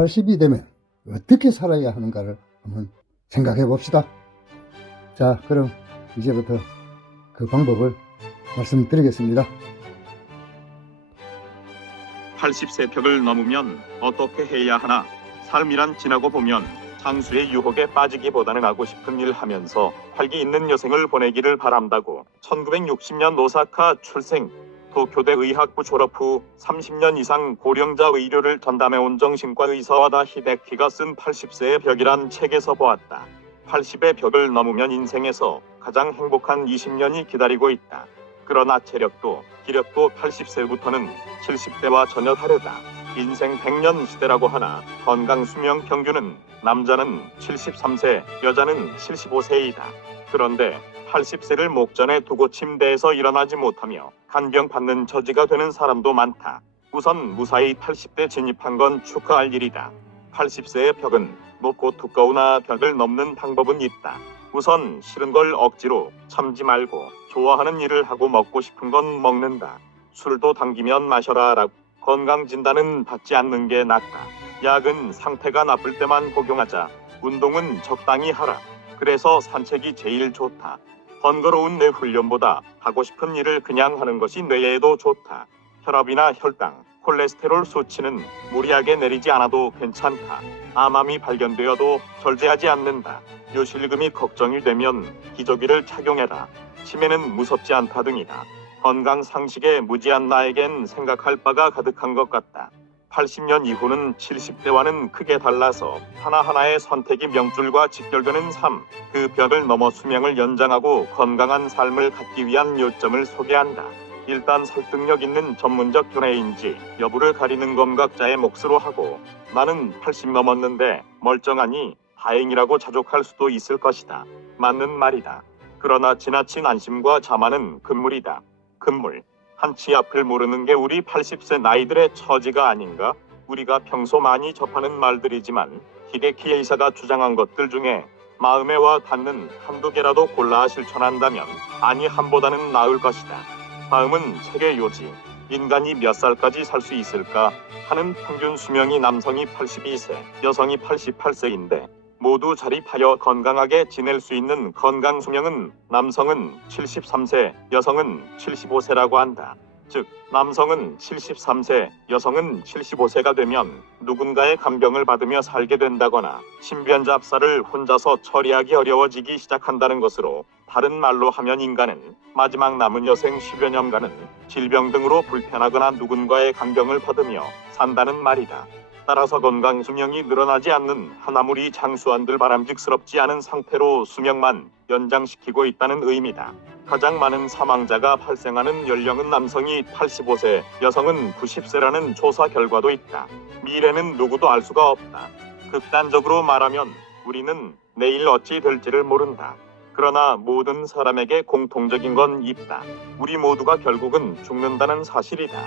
80이 되면 어떻게 살아야 하는가를 한번 생각해 봅시다. 자, 그럼 이제부터 그 방법을 말씀드리겠습니다. 80세 벽을 넘으면 어떻게 해야 하나? 삶이란 지나고 보면 장수의 유혹에 빠지기보다는 하고 싶은 일 하면서 활기 있는 여생을 보내기를 바란다고 1960년 오사카 출생, 도쿄대 의학부 졸업 후 30년 이상 고령자 의료를 전담해온 정신과 의사 와다 히데키가 쓴 80세의 벽이란 책에서 보았다. 80의 벽을 넘으면 인생에서 가장 행복한 20년이 기다리고 있다. 그러나 체력도 기력도 80세부터는 70대와 전혀 다르다. 인생 100년 시대라고 하나 건강 수명 평균은 남자는 73세, 여자는 75세이다. 그런데 80세를 목전에 두고 침대에서 일어나지 못하며 간병 받는 처지가 되는 사람도 많다. 우선 무사히 80대 진입한 건 축하할 일이다. 80세의 벽은 높고 두꺼우나 벽을 넘는 방법은 있다. 우선 싫은 걸 억지로 참지 말고 좋아하는 일을 하고 먹고 싶은 건 먹는다. 술도 당기면 마셔라 라고 건강진단은 받지 않는 게 낫다. 약은 상태가 나쁠 때만 복용하자. 운동은 적당히 하라. 그래서 산책이 제일 좋다. 번거로운 뇌 훈련보다 하고 싶은 일을 그냥 하는 것이 뇌에도 좋다. 혈압이나 혈당, 콜레스테롤 수치는 무리하게 내리지 않아도 괜찮다. 암암이 발견되어도 절제하지 않는다. 요실금이 걱정이 되면 기저귀를 착용해라. 치매는 무섭지 않다 등이다. 건강 상식에 무지한 나에겐 생각할 바가 가득한 것 같다. 80년 이후는 70대와는 크게 달라서 하나하나의 선택이 명줄과 직결되는 삶, 그 벽을 넘어 수명을 연장하고 건강한 삶을 갖기 위한 요점을 소개한다. 일단 설득력 있는 전문적 견해인지 여부를 가리는 건 각자의 몫으로 하고, 나는 80 넘었는데 멀쩡하니 다행이라고 자족할 수도 있을 것이다. 맞는 말이다. 그러나 지나친 안심과 자만은 금물이다. 금물. 한치 앞을 모르는 게 우리 80세 나이들의 처지가 아닌가? 우리가 평소 많이 접하는 말들이지만 히데키 의사가 주장한 것들 중에 마음에 와 닿는 한두 개라도 골라 실천한다면 아니함보다는 나을 것이다. 다음은 책의 요지. 인간이 몇 살까지 살 수 있을까 하는 평균 수명이 남성이 82세, 여성이 88세인데 모두 자립하여 건강하게 지낼 수 있는 건강 수명은 남성은 73세, 여성은 75세라고 한다. 즉, 남성은 73세, 여성은 75세가 되면 누군가의 간병을 받으며 살게 된다거나 신변 잡사를 혼자서 처리하기 어려워지기 시작한다는 것으로, 다른 말로 하면 인간은 마지막 남은 여생 10여 년간은 질병 등으로 불편하거나 누군가의 간병을 받으며 산다는 말이다. 따라서 건강 수명이 늘어나지 않는 하나무리 장수한들 바람직스럽지 않은 상태로 수명만 연장시키고 있다는 의미다. 가장 많은 사망자가 발생하는 연령은 남성이 85세, 여성은 90세라는 조사 결과도 있다. 미래는 누구도 알 수가 없다. 극단적으로 말하면 우리는 내일 어찌 될지를 모른다. 그러나 모든 사람에게 공통적인 건 있다. 우리 모두가 결국은 죽는다는 사실이다.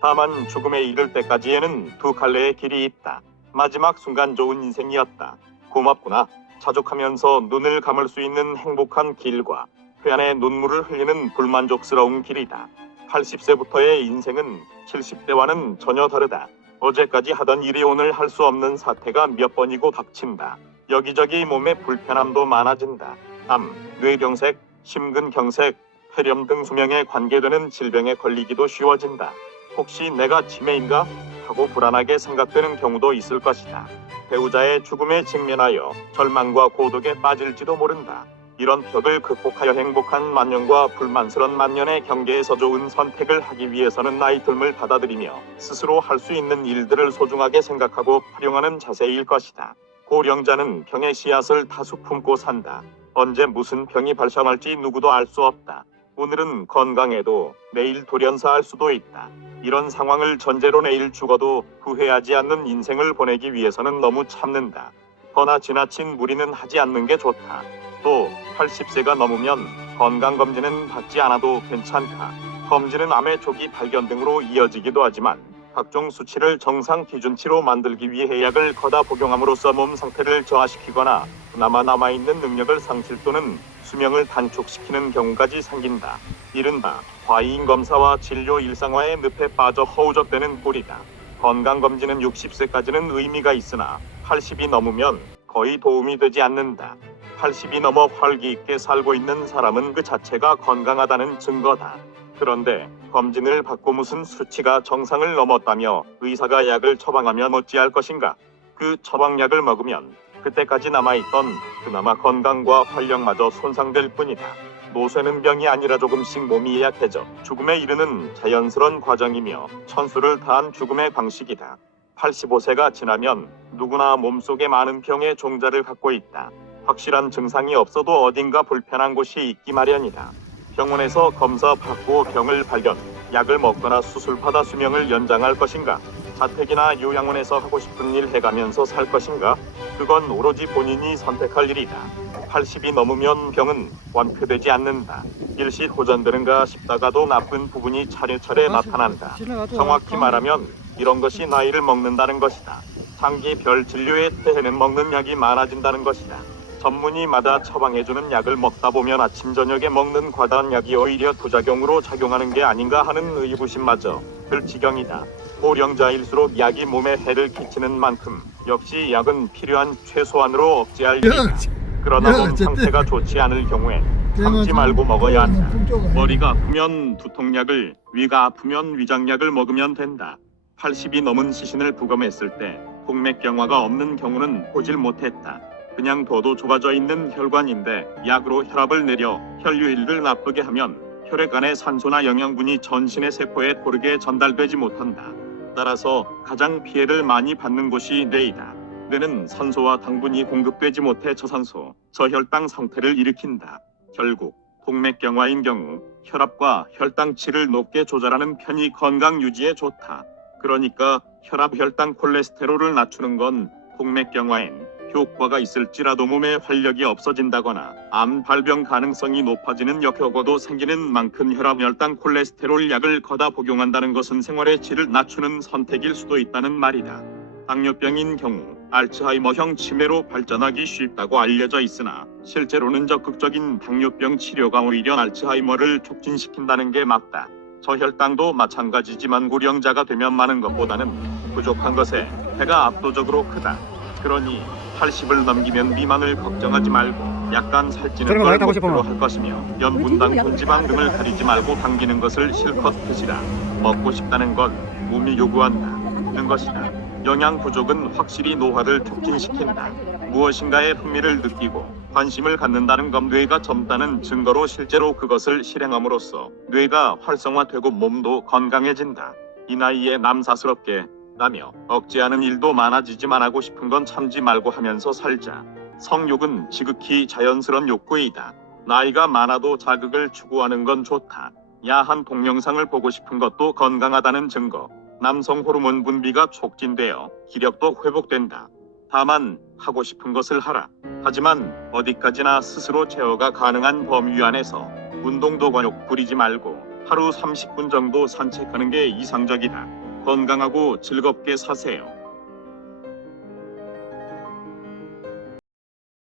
다만 죽음에 이를 때까지에는 두 갈래의 길이 있다. 마지막 순간 좋은 인생이었다. 고맙구나. 자족하면서 눈을 감을 수 있는 행복한 길과 회한의 눈물을 흘리는 불만족스러운 길이다. 80세부터의 인생은 70대와는 전혀 다르다. 어제까지 하던 일이 오늘 할 수 없는 사태가 몇 번이고 닥친다. 여기저기 몸에 불편함도 많아진다. 암, 뇌경색, 심근경색, 폐렴 등 수명에 관계되는 질병에 걸리기도 쉬워진다. 혹시 내가 치매인가? 하고 불안하게 생각되는 경우도 있을 것이다. 배우자의 죽음에 직면하여 절망과 고독에 빠질지도 모른다. 이런 벽을 극복하여 행복한 만년과 불만스런 만년의 경계에서 좋은 선택을 하기 위해서는 나이 듦을 받아들이며 스스로 할 수 있는 일들을 소중하게 생각하고 활용하는 자세일 것이다. 고령자는 병의 씨앗을 다수 품고 산다. 언제 무슨 병이 발생할지 누구도 알 수 없다. 오늘은 건강해도 내일 돌연사할 수도 있다. 이런 상황을 전제로 내일 죽어도 후회하지 않는 인생을 보내기 위해서는 너무 참는다. 허나 지나친 무리는 하지 않는 게 좋다. 또 80세가 넘으면 건강검진은 받지 않아도 괜찮다. 검진은 암의 조기 발견 등으로 이어지기도 하지만 각종 수치를 정상 기준치로 만들기 위해 약을 거다 복용함으로써 몸 상태를 저하시키거나 그나마 남아있는 능력을 상실 또는 수명을 단축시키는 경우까지 생긴다. 이른바 과잉 검사와 진료 일상화의 늪에 빠져 허우적대는 꼴이다. 건강검진은 60세까지는 의미가 있으나 80이 넘으면 거의 도움이 되지 않는다. 80이 넘어 활기 있게 살고 있는 사람은 그 자체가 건강하다는 증거다. 그런데 검진을 받고 무슨 수치가 정상을 넘었다며 의사가 약을 처방하면 어찌할 것인가? 그 처방약을 먹으면 그때까지 남아있던 그나마 건강과 활력마저 손상될 뿐이다. 노쇠는 병이 아니라 조금씩 몸이 약해져 죽음에 이르는 자연스러운 과정이며 천수를 다한 죽음의 방식이다. 85세가 지나면 누구나 몸속에 많은 병의 종자를 갖고 있다. 확실한 증상이 없어도 어딘가 불편한 곳이 있기 마련이다. 병원에서 검사 받고 병을 발견, 약을 먹거나 수술받아 수명을 연장할 것인가? 자택이나 요양원에서 하고 싶은 일 해가면서 살 것인가? 그건 오로지 본인이 선택할 일이다. 80이 넘으면 병은 완쾌되지 않는다. 일시호전되는가 싶다가도 나쁜 부분이 차례차례 나타난다. 정확히 말하면 이런 것이 나이를 먹는다는 것이다. 장기별 진료에 태해는 먹는 약이 많아진다는 것이다. 전문의마다 처방해주는 약을 먹다 보면 아침 저녁에 먹는 과다한 약이 오히려 부작용으로 작용하는 게 아닌가 하는 의구심마저 들 지경이다. 고령자일수록 약이 몸에 해를 끼치는 만큼 역시 약은 필요한 최소한으로 억제할 일이다. 그러나 몸 상태가 좋지 않을 경우에 참지 말고 먹어야 한다. 머리가 아프면 두통약을, 위가 아프면 위장약을 먹으면 된다. 80이 넘은 시신을 부검했을 때 동맥경화가 없는 경우는 보질 못했다. 그냥 둬도 좁아져 있는 혈관인데 약으로 혈압을 내려 혈류일을 나쁘게 하면 혈액 안의 산소나 영양분이 전신의 세포에 고르게 전달되지 못한다. 따라서 가장 피해를 많이 받는 곳이 뇌이다. 뇌는 산소와 당분이 공급되지 못해 저산소, 저혈당 상태를 일으킨다. 결국 동맥경화인 경우 혈압과 혈당치를 높게 조절하는 편이 건강 유지에 좋다. 그러니까 혈압, 혈당, 콜레스테롤을 낮추는 건 동맥경화엔 효과가 있을지라도 몸에 활력이 없어진다거나 암 발병 가능성이 높아지는 역효과도 생기는 만큼 혈압, 혈당, 콜레스테롤 약을 거다 복용한다는 것은 생활의 질을 낮추는 선택일 수도 있다는 말이다. 당뇨병인 경우 알츠하이머형 치매로 발전하기 쉽다고 알려져 있으나 실제로는 적극적인 당뇨병 치료가 오히려 알츠하이머를 촉진시킨다는 게 맞다. 저혈당도 마찬가지지만 고령자가 되면 많은 것보다는 부족한 것에 해가 압도적으로 크다. 그러니 80을 넘기면 비만을 걱정하지 말고 약간 살찌는 걸 목표로 할 것이며 연분당 분지방 등을 가리지 말고 당기는 것을 실컷 드시라. 먹고 싶다는 건 몸이 요구한다는 것이다. 영양 부족은 확실히 노화를 촉진시킨다. 무엇인가에 흥미를 느끼고 관심을 갖는다는 건 뇌가 젊다는 증거로 실제로 그것을 실행함으로써 뇌가 활성화되고 몸도 건강해진다. 이 나이에 남사스럽게 라며 억제하는 일도 많아지지만 하고 싶은 건 참지 말고 하면서 살자. 성욕은 지극히 자연스러운 욕구이다. 나이가 많아도 자극을 추구하는 건 좋다. 야한 동영상을 보고 싶은 것도 건강하다는 증거. 남성 호르몬 분비가 촉진되어 기력도 회복된다. 다만 하고 싶은 것을 하라. 하지만 어디까지나 스스로 제어가 가능한 범위 안에서 운동도 과욕 부리지 말고 하루 30분 정도 산책하는 게 이상적이다. 건강하고 즐겁게 사세요.